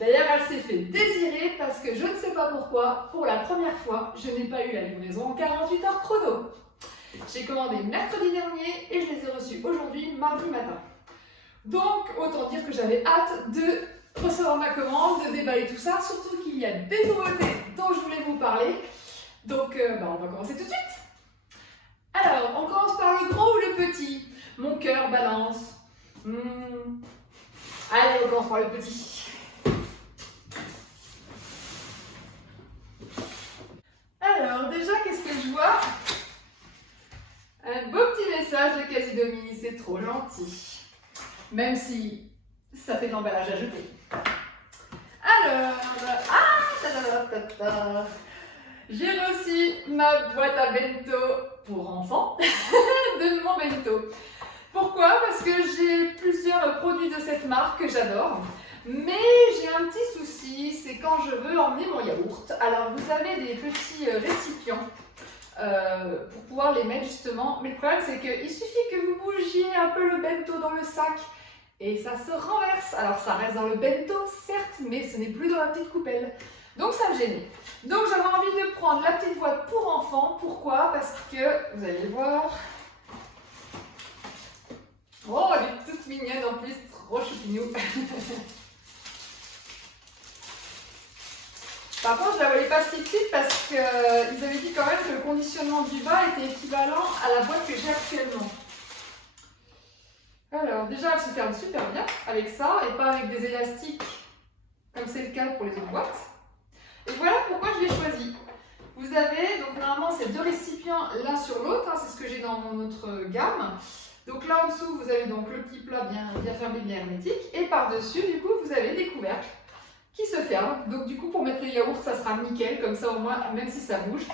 D'ailleurs, elle s'est fait désirer parce que je ne sais pas pourquoi, pour la première fois, je n'ai pas eu la livraison en 48 heures chrono. J'ai commandé mercredi dernier et je les ai reçus aujourd'hui, mardi matin. Donc, autant dire que j'avais hâte de recevoir ma commande, de déballer tout ça, surtout qu'il y a des nouveautés dont je voulais vous parler. Donc, on va commencer tout de suite. Alors, on commence par le gros ou le petit? Mon cœur balance. Allez, on commence par le petit. Alors, déjà, qu'est-ce que je vois? Un beau petit message de Casidomi, c'est trop gentil. Même si ça fait de l'emballage à jeter. Alors, j'ai reçu ma boîte à bento pour enfants de mon bento. Pourquoi? Parce que j'ai plusieurs produits de cette marque que j'adore. Mais j'ai un petit souci, c'est quand je veux emmener mon yaourt. Alors vous avez des petits récipients pour pouvoir les mettre justement. Mais le problème c'est qu'il suffit que vous bougiez un peu le bento dans le sac et ça se renverse. Alors ça reste dans le bento certes, mais ce n'est plus dans la petite coupelle. Donc ça me gênait. Donc j'avais envie de prendre la petite boîte pour enfants. Pourquoi? Parce que, vous allez le voir. Oh, elle est toute mignonne en plus, trop choupinou. Par contre, je la voyais pas si petite parce qu'ils avaient dit quand même que le conditionnement du bas était équivalent à la boîte que j'ai actuellement. Alors, déjà, elle se ferme super bien avec ça et pas avec des élastiques comme c'est le cas pour les autres boîtes. Et voilà pourquoi je l'ai choisi. Vous avez, donc normalement, c'est deux récipients l'un sur l'autre, hein, c'est ce que j'ai dans mon autre gamme. Donc là en dessous, vous avez donc le petit plat bien fermé, bien hermétique. Et par-dessus, du coup, vous avez des couvercles qui se ferment. Donc du coup, pour mettre le yaourt, ça sera nickel. Comme ça, au moins, même si ça bouge,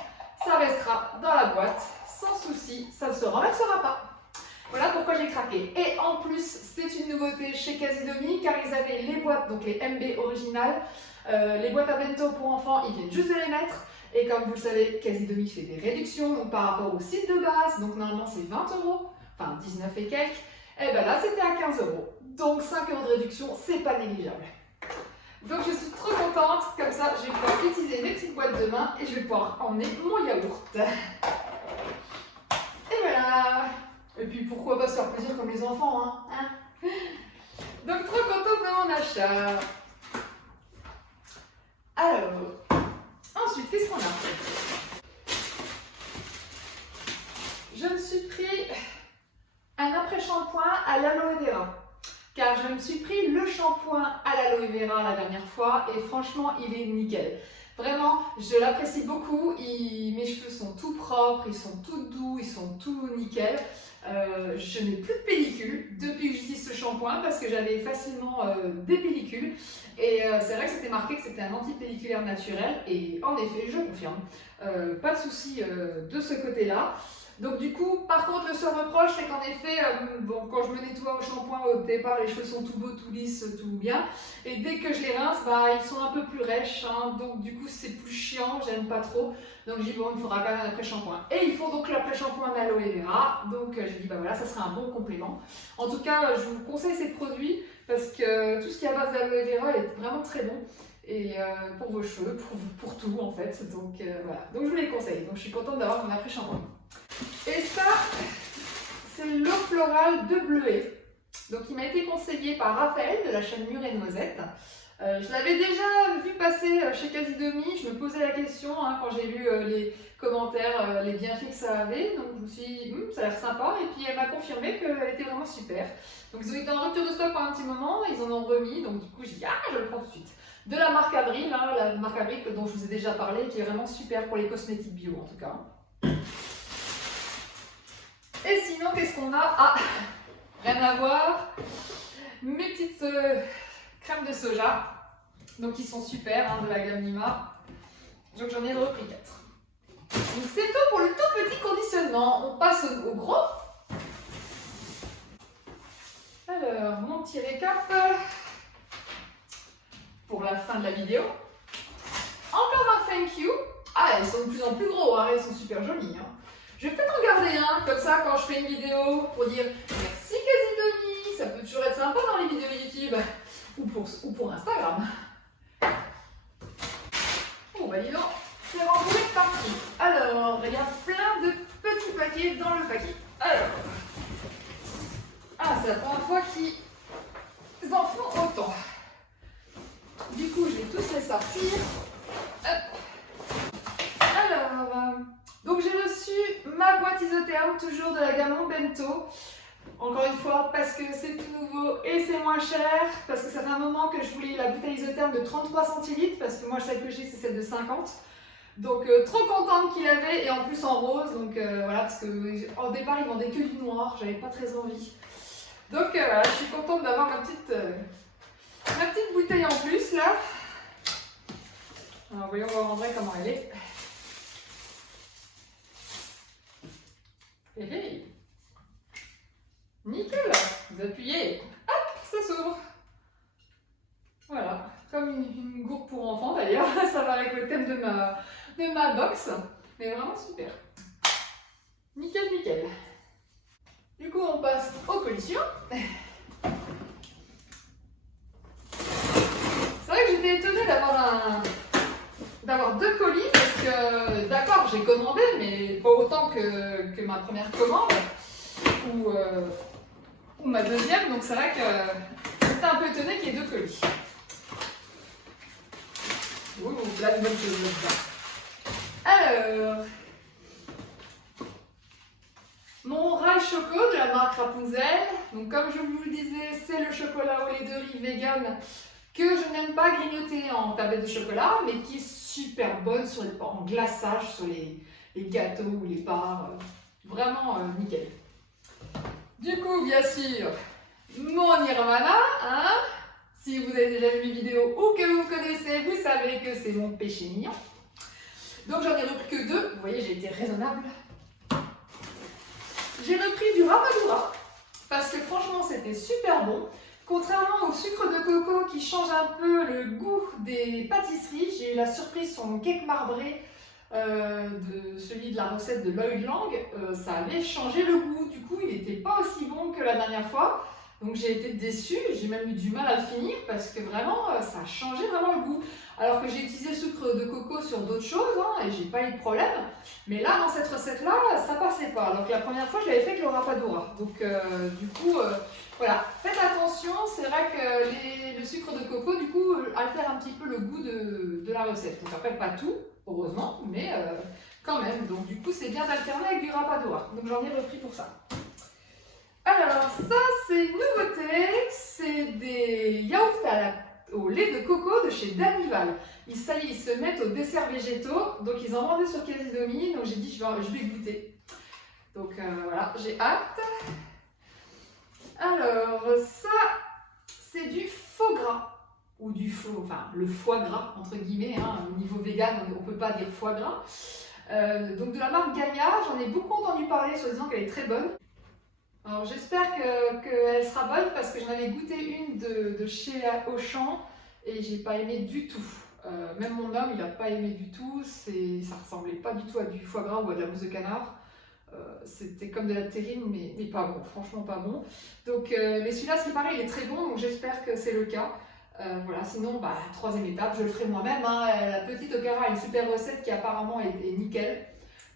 ça restera dans la boîte sans souci. Ça ne se renversera pas. Voilà pourquoi j'ai craqué. Et en plus, c'est une nouveauté chez Casidomi, car ils avaient les boîtes, donc les MB originales, les boîtes à bento pour enfants, ils viennent juste de les mettre. Et comme vous le savez, Casidomi fait des réductions donc par rapport au site de base. Donc normalement, c'est 20 €. Enfin 19 et quelques, et bien là c'était à 15 €. Donc 5 € de réduction, c'est pas négligeable. Donc je suis trop contente, comme ça je vais pouvoir utiliser mes petites boîtes de main et je vais pouvoir emmener mon yaourt. Et voilà. Et puis pourquoi pas se faire plaisir comme les enfants, hein. Donc trop contente de mon achat. Alors, ensuite qu'est-ce qu'on a? Je me suis pris un après-shampoing à l'aloe vera, car je me suis pris le shampoing à l'aloe vera la dernière fois et franchement il est nickel. Vraiment, je l'apprécie beaucoup, mes cheveux sont tout propres, ils sont tout doux, ils sont tout nickel. Je n'ai plus de pellicule depuis que j'utilise ce shampoing parce que j'avais facilement des pellicules et c'est vrai que c'était marqué que c'était un anti-pelliculaire naturel et en effet, je confirme, pas de souci de ce côté-là. Donc du coup, par contre, le seul reproche, c'est qu'en effet, quand je me nettoie au shampoing au départ, les cheveux sont tout beaux, tout lisses, tout bien. Et dès que je les rince, ils sont un peu plus rêches, hein, donc du coup c'est plus chiant, j'aime pas trop. Donc j'ai dit bon, il faudra quand même un après-shampoing. Et ils font donc l'après-shampoing d'aloe vera, donc j'ai dit voilà, ça sera un bon complément. En tout cas, je vous conseille ces produits parce que tout ce qui est à base d'aloe vera est vraiment très bon. Et pour vos cheveux, pour tout en fait. Donc voilà, donc je vous les conseille. Donc je suis contente d'avoir mon après-shampoing. Et ça, c'est l'eau florale de Bleuet. Donc il m'a été conseillé par Raphaël de la chaîne Mûre et Noisette. Je l'avais déjà vu passer chez Casidomi, je me posais la question quand j'ai vu les commentaires, les bienfaits que ça avait. Donc je me suis dit, ça a l'air sympa. Et puis elle m'a confirmé qu'elle était vraiment super. Donc ils ont été en rupture de stock pendant un petit moment, ils en ont remis. Donc du coup j'ai dit, je le prends tout de suite. De la marque Avril, la marque Avril dont je vous ai déjà parlé, qui est vraiment super pour les cosmétiques bio en tout cas. Et sinon, qu'est-ce qu'on a? Rien à voir. Mes petites crèmes de soja, donc qui sont super, de la gamme Nima. Donc j'en ai repris 4. Donc c'est tout pour le tout petit conditionnement. On passe au gros. Alors, mon petit récap pour la fin de la vidéo. Encore un thank you. Ils sont de plus en plus gros, ils sont super jolis. Je vais peut-être en garder un, comme ça, quand je fais une vidéo, pour dire merci Casidomi. Ça peut toujours être sympa dans les vidéos YouTube ou pour Instagram. bah dis donc, c'est rembourré de partout. Alors, il y a plein de petits paquets dans le paquet. Alors, c'est la première fois qu'ils en font autant. Du coup, je vais tous les sortir. Hop. Alors, donc j'ai reçu ma boîte isotherme, toujours de la gamme Bento. Encore une fois, parce que c'est tout nouveau et c'est moins cher, parce que ça fait un moment que je voulais la bouteille isotherme de 33 centilitres, parce que moi celle que j'ai c'est celle de 50. Donc trop contente qu'il avait, et en plus en rose, donc voilà, parce qu'au départ ils vendaient que du noir, j'avais pas très envie. Donc voilà, je suis contente d'avoir ma petite bouteille en plus là. Alors voyons voir en vrai comment elle est. Hé hé. Nickel, vous appuyez, hop, ça s'ouvre. Voilà, comme une gourde pour enfants d'ailleurs, ça va avec le thème de ma box, mais vraiment super. Nickel, nickel. Du coup, on passe aux collisions. C'est vrai que j'étais étonnée d'avoir 2 colis, parce que d'accord, j'ai commandé, mais pas autant que ma première commande, ou ma deuxième, donc c'est vrai que j'étais un peu étonnée qu'il y ait 2 colis. Ouh, là, une bonne chose là-dedans. Alors, mon rail choco de la marque Rapunzel. Donc, comme je vous le disais, c'est le chocolat au lait de riz vegan que je n'aime pas grignoter en tablette de chocolat, mais qui est super bonne en glaçage sur les gâteaux ou les parts. Vraiment nickel. Du coup, bien sûr, mon Nirvana, hein. Si vous avez déjà vu mes vidéos ou que vous me connaissez, vous savez que c'est mon péché mignon. Donc j'en ai repris que 2. Vous voyez, j'ai été raisonnable. J'ai repris du Rapadura parce que franchement, c'était super bon. Contrairement au sucre de coco qui change un peu le goût des pâtisseries, j'ai eu la surprise sur mon cake marbré de celui de la recette de Lloyd Lang. Ça avait changé le goût. Du coup, il n'était pas aussi bon que la dernière fois. Donc j'ai été déçue, j'ai même eu du mal à le finir parce que vraiment ça a changé vraiment le goût. Alors que j'ai utilisé le sucre de coco sur d'autres choses et j'ai pas eu de problème. Mais là dans cette recette là, ça passait pas. Donc la première fois je l'avais fait avec le Rapadura. Donc du coup voilà, faites attention, c'est vrai que le sucre de coco du coup altère un petit peu le goût de la recette. Donc après pas tout, heureusement, mais quand même. Donc du coup c'est bien d'alterner avec du Rapadura. Donc j'en ai repris pour ça. Alors ça c'est une nouveauté, c'est des yaourts au lait de coco de chez Danival. Ça y est, ils se mettent aux desserts végétaux, donc ils en vendaient sur Casidomi, donc j'ai dit je vais goûter. Donc voilà, j'ai hâte. Alors ça c'est du faux gras, ou le foie gras entre guillemets, au niveau vegan on ne peut pas dire foie gras. Donc de la marque Gaïa, j'en ai beaucoup entendu parler, soi disant qu'elle est très bonne. Alors j'espère qu'elle sera bonne parce que j'en avais goûté une de chez Auchan et j'ai pas aimé du tout. Même mon homme il n'a pas aimé du tout, ça ressemblait pas du tout à du foie gras ou à de la mousse de canard. C'était comme de la terrine mais pas bon, franchement pas bon. Donc mais celui-là ce qui paraît il est très bon donc j'espère que c'est le cas. Voilà, sinon troisième étape je le ferai moi-même. La petite Okara a une super recette qui apparemment est nickel.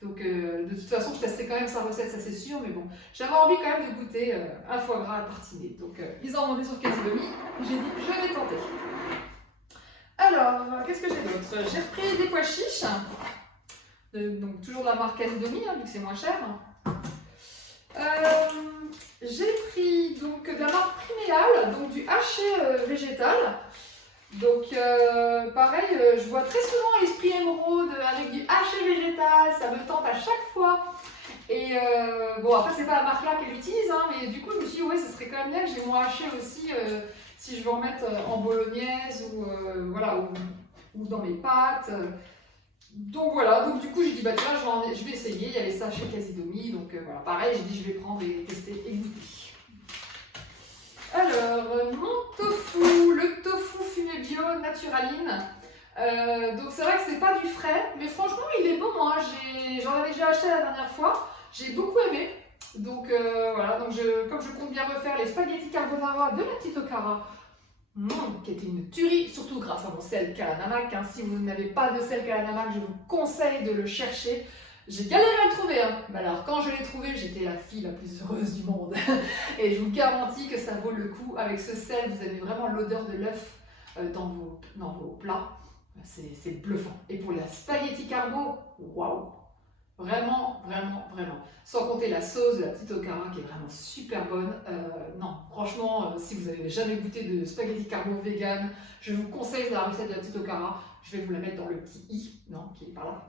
Donc de toute façon, je testerai quand même sa recette, ça c'est sûr, mais bon, j'avais envie quand même de goûter un foie gras à tartiner. Donc ils en vendaient sur Casidomi, j'ai dit je vais tenter. Alors, qu'est-ce que j'ai d'autre? J'ai repris des pois chiches, donc toujours de la marque Casidomi, vu que c'est moins cher. J'ai pris donc de la marque Priméal, donc du haché végétal. Donc pareil, je vois très souvent l'esprit émeraude avec du haché végétal, ça me tente à chaque fois. Et bon après c'est pas la marque là qu'elle utilise, mais du coup je me suis dit ouais ce serait quand même bien que j'ai mon haché aussi si je veux en mettre en bolognaise ou voilà ou dans mes pâtes. Donc voilà, donc du coup j'ai dit bah tiens je vais essayer, il y avait ça chez Casidomi, donc voilà pareil j'ai dit je vais prendre et tester et goûter. Alors, mon tofu, le tofu fumé bio Naturaline. Donc c'est vrai que c'est pas du frais, mais franchement il est bon. J'en avais déjà acheté la dernière fois, j'ai beaucoup aimé. Donc voilà, donc comme je compte bien refaire les spaghettis carbonara de la petite Okara, qui était une tuerie, surtout grâce à mon sel Kalanamac. Si vous n'avez pas de sel Kalanamac, je vous conseille de le chercher. J'ai galéré à le trouver, mais alors quand je l'ai trouvé, j'étais la fille la plus heureuse du monde. Et je vous garantis que ça vaut le coup. Avec ce sel, vous avez vraiment l'odeur de l'œuf dans vos plats. C'est bluffant. Et pour la spaghetti carbo, waouh! Vraiment, vraiment, vraiment. Sans compter la sauce de la petite okara qui est vraiment super bonne. Non, franchement, si vous n'avez jamais goûté de spaghetti carbo vegan, je vous conseille la recette de la petite okara. Je vais vous la mettre dans le petit i, non, qui est par là.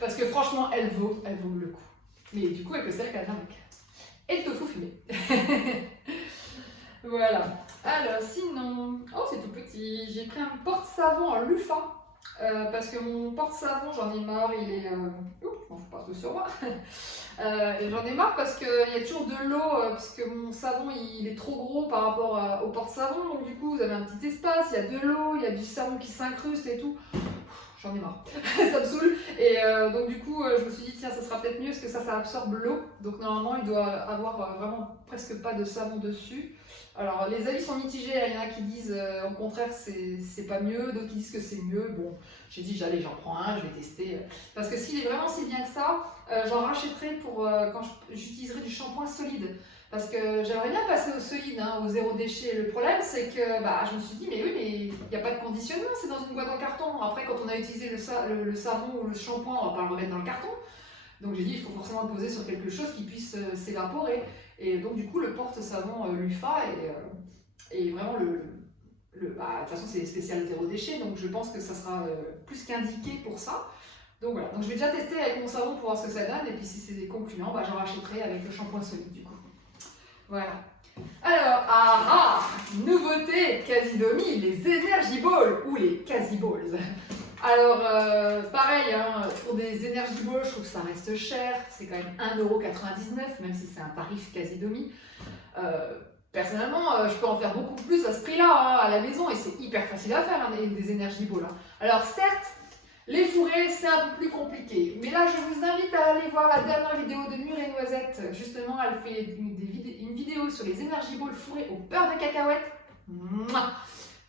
Parce que franchement, elle vaut le coup. Mais du coup, avec le sel Kalanamac. Et le tofu fumé. Voilà. Alors, sinon... Oh, c'est tout petit. J'ai pris un porte-savon en Lufa. Parce que mon porte-savon, j'en ai marre, il est... Ouh, je m'en fous partout sur moi. J'en ai marre parce qu'il y a toujours de l'eau, parce que mon savon, il est trop gros par rapport au porte-savon. Donc du coup, vous avez un petit espace, il y a de l'eau, il y a du savon qui s'incruste et tout. J'en ai marre. Ça me saoule. Et donc du coup, je me suis dit, tiens, ça sera peut-être mieux parce que ça absorbe l'eau. Donc normalement, il doit avoir vraiment presque pas de savon dessus. Alors, les avis sont mitigés, il y en a qui disent au contraire c'est pas mieux, d'autres qui disent que c'est mieux. Bon, j'ai dit j'allais, j'en prends un, je vais tester. Parce que s'il est vraiment si bien que ça, j'en rachèterai pour quand j'utiliserai du shampoing solide. Parce que j'aimerais bien passer au solide, au zéro déchet. Le problème c'est que je me suis dit, mais oui, mais il n'y a pas de conditionnement, c'est dans une boîte en carton. Après, quand on a utilisé le savon ou le shampoing, on va pas le remettre dans le carton. Donc j'ai dit, il faut forcément le poser sur quelque chose qui puisse s'évaporer. Et donc du coup, le porte-savon Lufa est vraiment de toute façon, c'est spécial zéro déchet, donc je pense que ça sera plus qu'indiqué pour ça. Donc voilà, donc je vais déjà tester avec mon savon pour voir ce que ça donne, et puis si c'est concluant, j'en rachèterai avec le shampoing solide du coup. Voilà. Alors, nouveauté, Casidomi, les Energy Balls, ou les Casi Balls. Alors, pareil, pour des Energy Balls, je trouve que ça reste cher. C'est quand même 1,99 €, même si c'est un tarif Casidomi. Personnellement, je peux en faire beaucoup plus à ce prix-là, à la maison, et c'est hyper facile à faire, des Energy Balls. Alors, certes, les fourrer, c'est un peu plus compliqué. Mais là, je vous invite à aller voir la dernière vidéo de Murée Noisette. Justement, elle fait une vidéo sur les Energy Balls fourrés au beurre de cacahuète.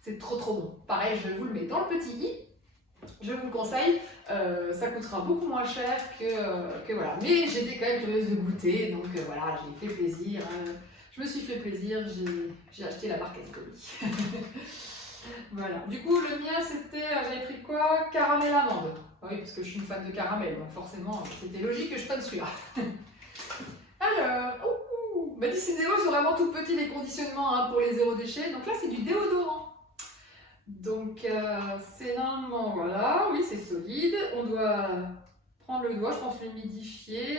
C'est trop bon. Pareil, je vous le mets dans le petit i. Je vous le conseille, ça coûtera beaucoup moins cher que voilà. Mais j'étais quand même curieuse de goûter, donc voilà, j'ai fait plaisir. Je me suis fait plaisir, j'ai acheté la marque Casidomi. Voilà. Du coup, le mien, c'était, j'avais pris quoi? Caramel amande. Oui, parce que je suis une fan de caramel, donc forcément, c'était logique que je prenne celui-là. Alors, décidément, c'est vraiment tout petit les conditionnements pour les zéro déchets. Donc là, c'est du déodorant. Donc c'est normalement, voilà, oui c'est solide, on doit prendre le doigt, je pense l'humidifier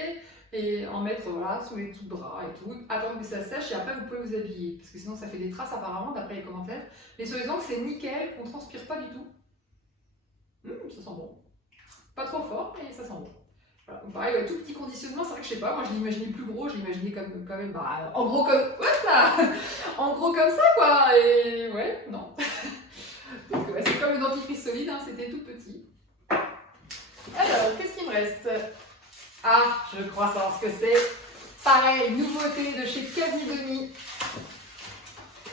et en mettre sous les dessous de bras et tout, attendre que ça sèche et après vous pouvez vous habiller, parce que sinon ça fait des traces apparemment d'après les commentaires, mais sur les ongles c'est nickel, on ne transpire pas du tout, ça sent bon, pas trop fort mais ça sent bon. Voilà. Pareil, tout petit conditionnement, c'est vrai que je sais pas, moi je l'imaginais plus gros, je l'imaginais quand même, en gros comme, en gros comme ça quoi, et ouais, non. Donc c'est comme le dentifrice solide, c'était tout petit. Alors, qu'est-ce qu'il me reste? Je crois savoir ce que c'est. Pareil, nouveauté de chez Casidomi.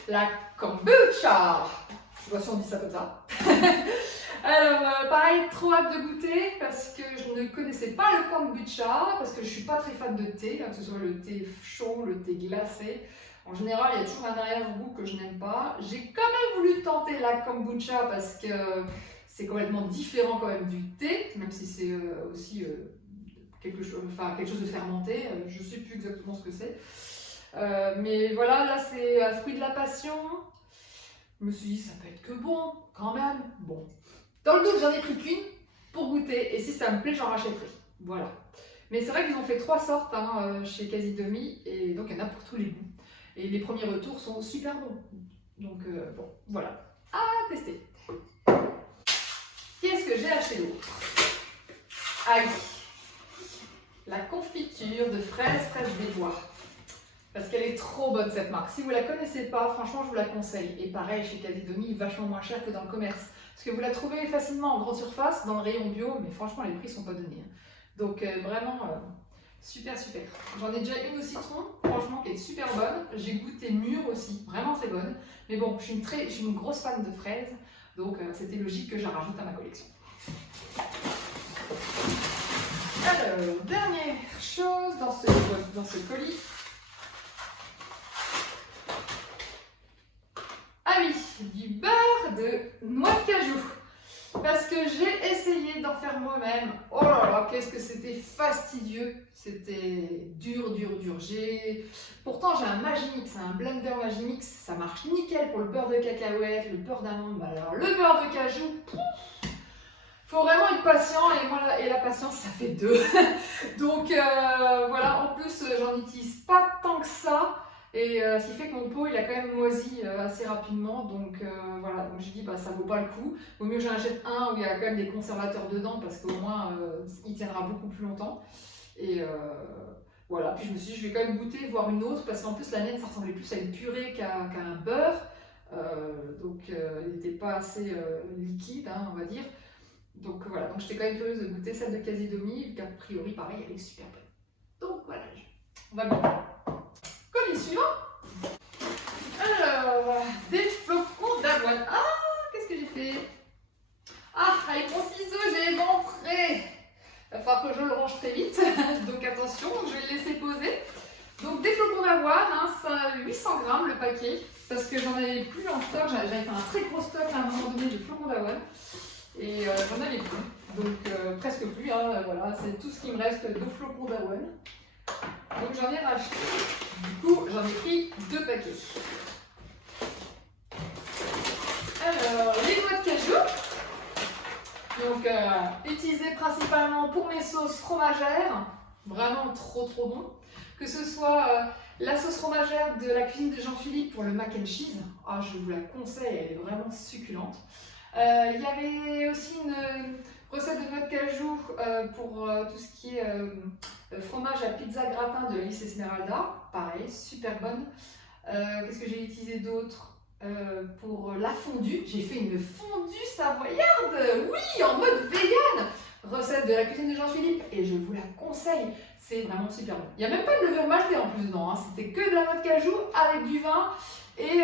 La kombucha. Je sais pas si on dit ça comme ça. Alors, pareil, trop hâte de goûter parce que je ne connaissais pas le kombucha, parce que je suis pas très fan de thé, que ce soit le thé chaud, le thé glacé. En général, il y a toujours un arrière-goût que je n'aime pas. J'ai quand même voulu tenter la kombucha parce que c'est complètement différent quand même du thé, même si c'est aussi quelque chose de fermenté. Je ne sais plus exactement ce que c'est. Mais voilà, là c'est fruit de la passion. Je me suis dit, ça peut être que bon, quand même. Bon. Dans le doute, j'en ai pris qu'une pour goûter. Et si ça me plaît, j'en rachèterai. Voilà. Mais c'est vrai qu'ils ont fait 3 sortes chez Casidomi. Et donc, il y en a pour tous les goûts. Et les premiers retours sont super bons. Donc, bon, voilà. À tester. Qu'est-ce que j'ai acheté d'autre? La confiture de fraises des bois. Parce qu'elle est trop bonne cette marque. Si vous ne la connaissez pas, franchement, je vous la conseille. Et pareil, chez Casidomi, vachement moins cher que dans le commerce. Parce que vous la trouvez facilement en grande surface, dans le rayon bio, mais franchement, les prix ne sont pas donnés. Donc, vraiment, Super, super. J'en ai déjà une au citron, franchement, qui est super bonne. J'ai goûté mûre aussi, vraiment très bonne. Mais bon, je suis une grosse fan de fraises, donc c'était logique que j'en rajoute à ma collection. Alors, dernière chose dans ce colis. Ah oui, du beurre de noix de cajou. Parce que j'ai essayé d'en faire moi-même. Oh là là, qu'est-ce que c'était fastidieux. C'était dur, dur, dur. Pourtant, j'ai un Magimix, un blender Magimix. Ça marche nickel pour le beurre de cacahuète, le beurre d'amande. Alors, le beurre de cajou, faut vraiment être patient. Et la patience, ça fait deux. Donc, voilà. En plus, j'en utilise pas tant que ça. Et ce qui fait que mon pot il a quand même moisi assez rapidement, donc voilà, donc j'ai dit bah ça vaut pas le coup, vaut mieux que j'en achète un où il y a quand même des conservateurs dedans parce qu'au moins il tiendra beaucoup plus longtemps. Et voilà, puis je me suis dit je vais quand même goûter, voir une autre, parce qu'en plus la mienne ça ressemblait plus à une purée qu'à un beurre, donc il n'était pas assez liquide hein, on va dire. Donc voilà, donc j'étais quand même curieuse de goûter celle de Casidomi, vu qu'a priori pareil elle est super bonne. Donc voilà, on va goûter. Colis suivant. Alors, des flocons d'avoine. Ah, qu'est-ce que j'ai fait? Ah, avec mon ciseau, j'ai montré. Il va falloir que je le range très vite. Donc attention, je vais le laisser poser. Donc des flocons d'avoine, hein, ça 800 grammes le paquet. Parce que j'en avais plus en stock. J'avais fait un très gros stock à un moment donné de flocons d'avoine. Et j'en avais plus. Donc presque plus. Hein, voilà, c'est tout ce qui me reste de flocons d'avoine. Donc j'en ai racheté. Du coup, j'en ai pris 2 paquets. Alors, les noix de cajou. Donc, utilisées principalement pour mes sauces fromagères. Vraiment trop trop bon. Que ce soit la sauce fromagère de la cuisine de Jean-Philippe pour le mac and cheese. Ah, je vous la conseille, elle est vraiment succulente. Il y avait aussi une recette de noix de cajou pour tout ce qui est fromage à pizza gratin de Alice Esmeralda. Pareil, super bonne. Qu'est-ce que j'ai utilisé d'autre? Pour la fondue, j'ai fait une fondue savoyarde, oui, en mode vegan. Recette de la cuisine de Jean-Philippe et je vous la conseille, c'est vraiment super bon. Il n'y a même pas de levure maltée en plus dedans, hein. C'était que de la noix de cajou avec du vin et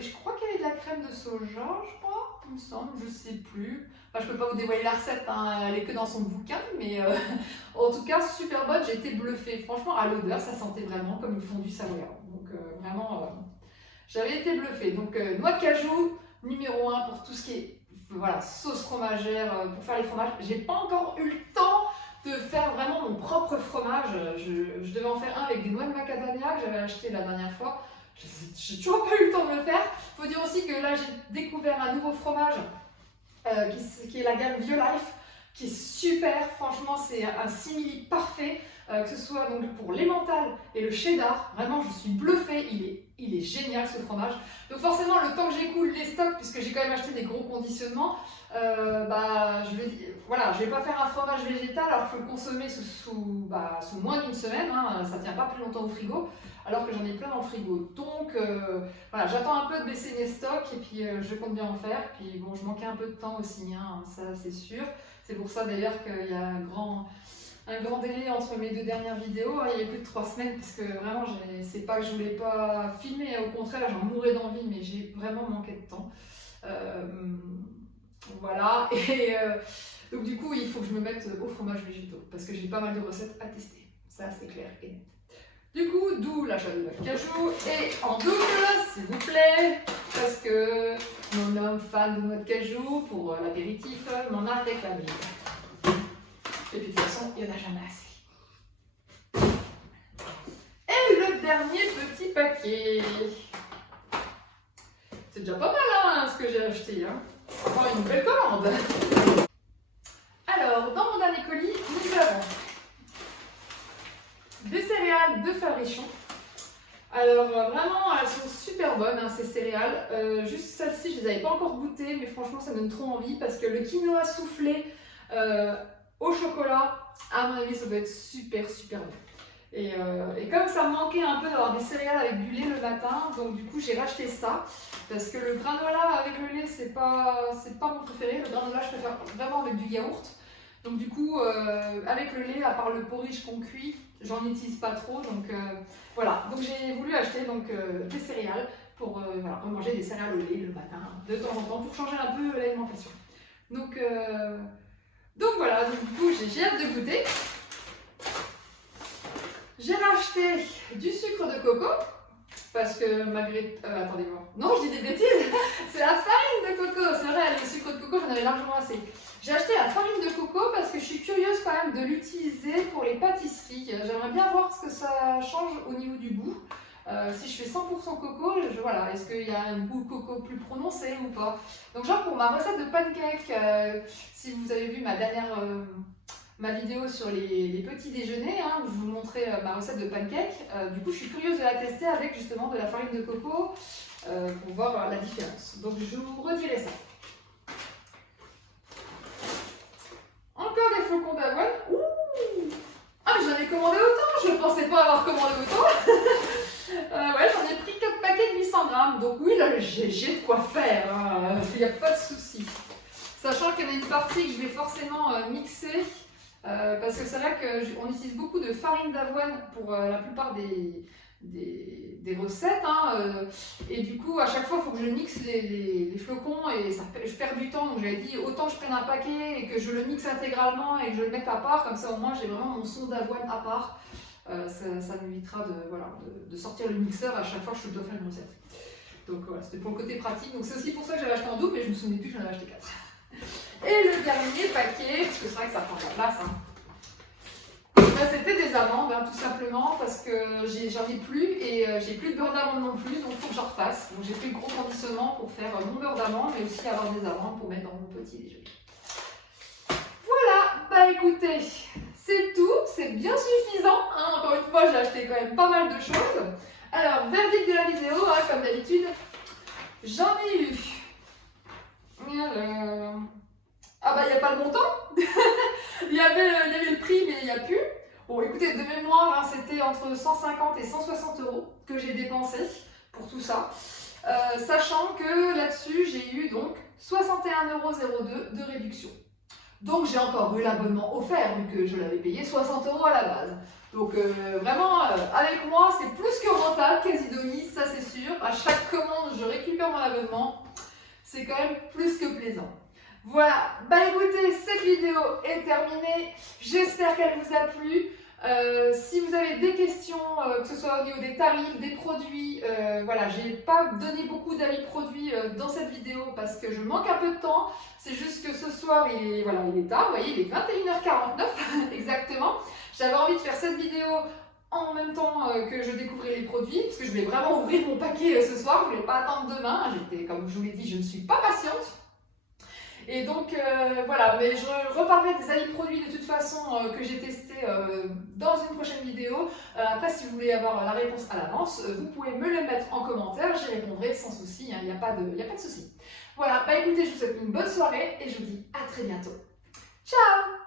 je crois qu'il y avait de la crème de soja, je crois, il me semble, je sais plus. Enfin, je peux pas vous dévoiler la recette, hein, elle est que dans son bouquin, mais en tout cas super bonne, j'ai été bluffée. Franchement, à l'odeur, ça sentait vraiment comme une fondue savoyarde. Donc vraiment, j'avais été bluffée. Donc noix de cajou, numéro 1 pour tout ce qui est voilà, sauce fromagère, pour faire les fromages. J'ai pas encore eu le temps de faire vraiment mon propre fromage. Je devais en faire un avec des noix de macadamia que j'avais acheté la dernière fois. J'ai toujours pas eu le temps de le faire. Il faut dire aussi que là, j'ai découvert un nouveau fromage qui est la gamme Violife, qui est super. Franchement, c'est un simili parfait, que ce soit donc pour l'emmental et le cheddar. Vraiment, je suis bluffée. Il est génial ce fromage. Donc forcément, le temps que j'écoule les stocks, puisque j'ai quand même acheté des gros conditionnements, je vais pas faire un fromage végétal alors qu'il faut le consommer sous moins d'une semaine, hein, ça tient pas plus longtemps au frigo, alors que j'en ai plein dans le frigo. Donc voilà, j'attends un peu de baisser mes stocks et puis je compte bien en faire. Puis bon, je manquais un peu de temps aussi, hein, ça c'est sûr. C'est pour ça d'ailleurs qu'il y a un grand délai entre mes 2 dernières vidéos, il y a plus de 3 semaines, parce que vraiment, c'est pas que je voulais pas filmer, au contraire, j'en mourais d'envie, mais j'ai vraiment manqué de temps. Voilà, et donc du coup, il faut que je me mette au fromage végétaux, parce que j'ai pas mal de recettes à tester, ça c'est clair et net. Du coup, d'où l'achat de noix de cajou, et en double, s'il vous plaît, parce que mon homme fan de noix de cajou pour l'apéritif m'en a réclamé. Et puis de toute façon, il n'y en a jamais assez. Et le dernier petit paquet. C'est déjà pas mal hein, ce que j'ai acheté. Hein. Encore une belle commande. Alors, dans mon dernier colis, nous avons des céréales de Fabrichon. Alors vraiment, elles sont super bonnes hein, ces céréales. Juste celles-ci, je ne les avais pas encore goûtées, mais franchement, ça me donne trop envie parce que le quinoa soufflé au chocolat, à mon avis, ça doit être super super bon. Et comme ça me manquait un peu d'avoir des céréales avec du lait le matin, donc du coup j'ai racheté ça parce que le granola avec le lait c'est pas mon préféré. Le granola je préfère vraiment avec du yaourt. Donc du coup, avec le lait, à part le porridge qu'on cuit, j'en utilise pas trop. Donc voilà, donc j'ai voulu acheter donc, des céréales pour voilà, remanger des céréales au lait le matin, de temps en temps, pour changer un peu l'alimentation. Donc voilà, donc, du coup j'ai hâte de goûter. J'ai racheté du sucre de coco. Parce que malgré... attendez voir. Non, je dis des bêtises. C'est la farine de coco. C'est vrai, le sucre de coco, j'en avais largement assez. J'ai acheté la farine de coco parce que je suis curieuse quand même de l'utiliser pour les pâtisseries. J'aimerais bien voir ce que ça change au niveau du goût. Si je fais 100% coco, voilà, est-ce qu'il y a un goût coco plus prononcé ou pas? Donc genre pour ma recette de pancake, si vous avez vu ma vidéo sur les petits déjeuners, hein, où je vous montrais ma recette de pancake. Du coup, je suis curieuse de la tester avec justement de la farine de coco pour voir la différence. Donc, je vous redirai ça. Encore des flocons d'avoine. Ouh! Ah, mais j'en ai commandé autant! Je ne pensais pas avoir commandé autant. Ouais, j'en ai pris 4 paquets de 800 grammes. Donc oui, là, j'ai de quoi faire. Hein. Il n'y a pas de souci. Sachant qu'il y en a une partie que je vais forcément mixer. Parce que c'est vrai qu'on utilise beaucoup de farine d'avoine pour la plupart des recettes. Hein, et du coup, à chaque fois, il faut que je mixe les flocons et je perds du temps. Donc j'avais dit, autant je prenne un paquet et que je le mixe intégralement et que je le mette à part. Comme ça, au moins, j'ai vraiment mon son d'avoine à part. Ça m'évitera de sortir le mixeur à chaque fois que je dois faire une recette. Donc voilà, c'était pour le côté pratique. Donc c'est aussi pour ça que j'avais acheté en double, mais je me souvenais plus que j'en avais acheté 4. Et le dernier paquet, parce que c'est vrai que ça prend de la place, hein. C'était des amandes, hein, tout simplement, parce que j'en ai plus et j'ai plus de beurre d'amande non plus, donc il faut que j'en refasse. Donc j'ai fait le gros conditionnement pour faire mon beurre d'amande, mais aussi avoir des amandes pour mettre dans mon petit déjeuner. Voilà, bah écoutez, c'est tout, c'est bien suffisant. Hein. Encore une fois, j'ai acheté quand même pas mal de choses. Alors, verdict de la vidéo, hein, comme d'habitude, j'en ai eu. Alors... Ah bah il n'y a pas le montant. il y avait le prix mais il n'y a plus. Bon écoutez, de mémoire, hein, c'était entre 150 et 160 euros que j'ai dépensé pour tout ça. Sachant que là-dessus, j'ai eu donc 61,02 € de réduction. Donc j'ai encore eu l'abonnement offert vu que je l'avais payé 60 € à la base. Donc vraiment, avec moi, c'est plus que rentable, Casidomi, ça c'est sûr. À chaque commande, je récupère mon abonnement. C'est quand même plus que plaisant. Voilà, bah écoutez, cette vidéo est terminée. J'espère qu'elle vous a plu. Si vous avez des questions, que ce soit au niveau des tarifs, des produits, voilà, j'ai pas donné beaucoup d'avis produits dans cette vidéo parce que je manque un peu de temps. C'est juste que ce soir, il est tard, vous voyez, il est 21h49 exactement. J'avais envie de faire cette vidéo en même temps que je découvrais les produits, parce que je vais vraiment ouvrir mon paquet ce soir, je ne vais pas attendre demain. Comme je vous l'ai dit, je ne suis pas patiente. Et donc voilà, mais je reparlerai des avis produits de toute façon que j'ai testé dans une prochaine vidéo. Après, si vous voulez avoir la réponse à l'avance, vous pouvez me le mettre en commentaire, j'y répondrai sans souci, il n'y a pas de souci. Voilà, bah écoutez, je vous souhaite une bonne soirée et je vous dis à très bientôt. Ciao!